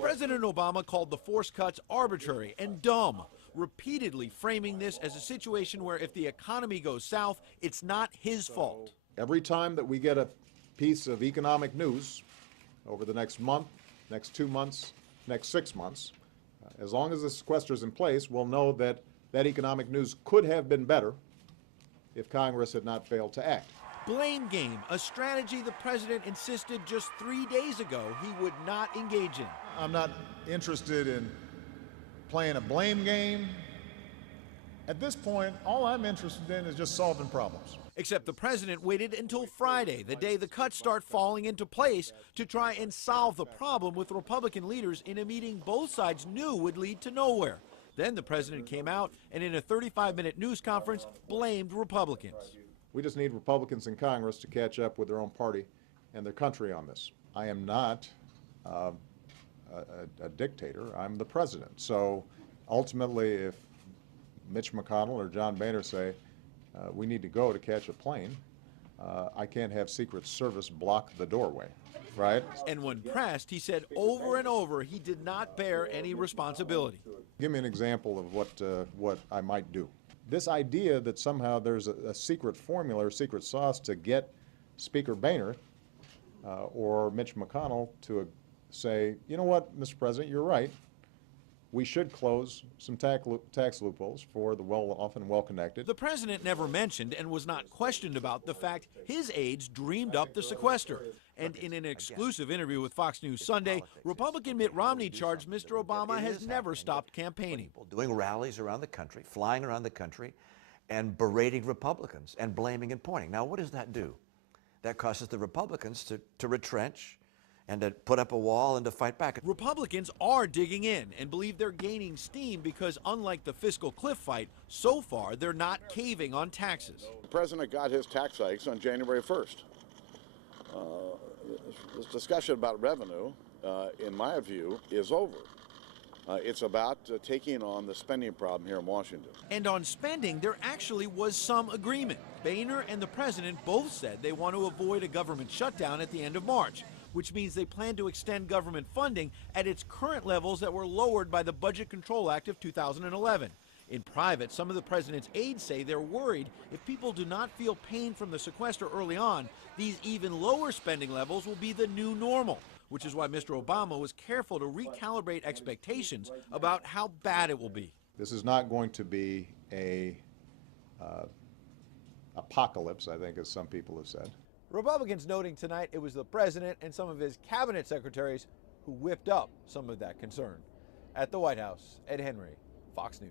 President Obama called the forced cuts arbitrary and dumb, repeatedly framing this as a situation where if the economy goes south, it's not his fault. Every time that we get a piece of economic news over the next month, next 2 months, next 6 months, as long as the sequester is in place, we'll know that that economic news could have been better if Congress had not failed to act. Blame game, a strategy the president insisted just 3 days ago he would not engage in. I'm not interested in playing a blame game. At this point, all I'm interested in is just solving problems. Except the president waited until Friday, the day the cuts start falling into place, to try and solve the problem with Republican leaders in a meeting both sides knew would lead to nowhere. Then the president came out and in a 35-minute news conference blamed Republicans. We just need Republicans in Congress to catch up with their own party and their country on this. I am not a dictator. I'm the president. So ultimately, if Mitch McConnell or John Boehner say we need to go to catch a plane, I can't have Secret Service block the doorway, right? And when pressed, he said over and over he did not bear any responsibility. Give me an example of what I might do. This idea that somehow there's a secret formula or secret sauce to get Speaker Boehner or Mitch McConnell to say, you know what, Mr. President, you're right. We should close some tax loopholes for the well-off and well-connected. The president never mentioned and was not questioned about the fact his aides dreamed up the sequester. And in an exclusive interview with Fox News Sunday, Republican Mitt Romney charged Mr. Obama has never stopped campaigning. Doing rallies around the country, flying around the country, and berating Republicans and blaming and pointing. Now, what does that do? That causes the Republicans to retrench and to put up a wall and to fight back. Republicans are digging in and believe they're gaining steam because unlike the fiscal cliff fight, so far they're not caving on taxes. The president got his tax hikes on January 1st. This discussion about revenue, in my view, is over. It's about taking on the spending problem here in Washington. And on spending, there actually was some agreement. Boehner and the president both said they want to avoid a government shutdown at the end of March, which means they plan to extend government funding at its current levels that were lowered by the Budget Control Act of 2011. In private, some of the president's aides say they're worried if people do not feel pain from the sequester early on, these even lower spending levels will be the new normal, which is why Mr. Obama was careful to recalibrate expectations about how bad it will be. This is not going to be a apocalypse, I think, as some people have said. Republicans noting tonight it was the president and some of his cabinet secretaries who whipped up some of that concern. At the White House, Ed Henry, Fox News.